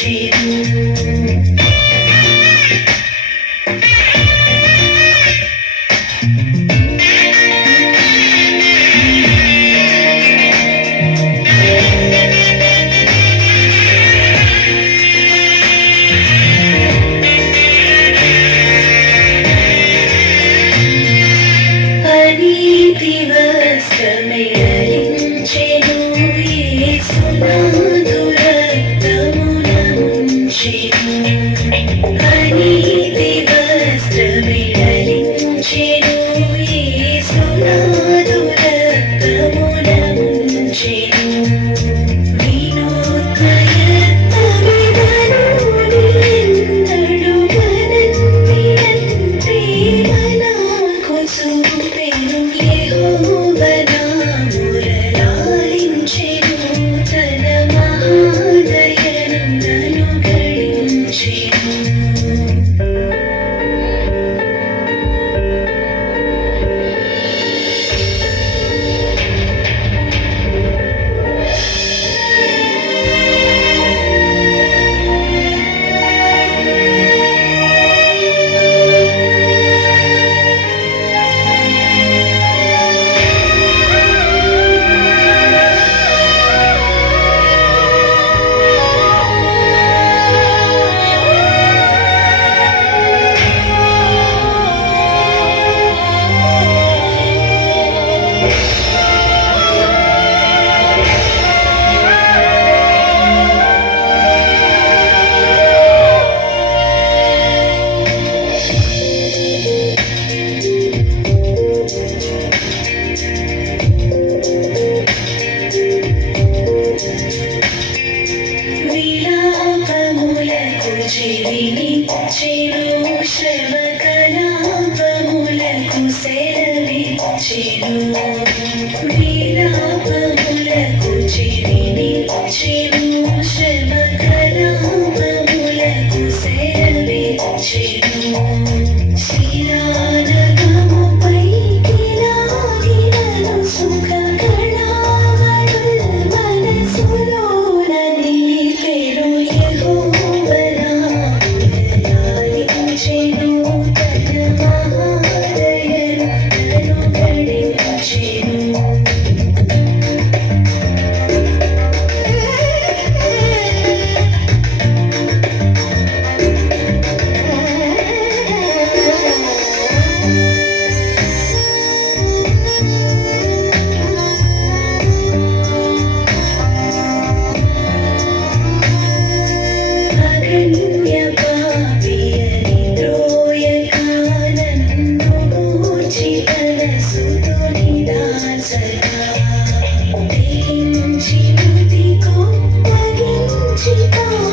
sweet. Hari Deva. చెవిని చెవి go.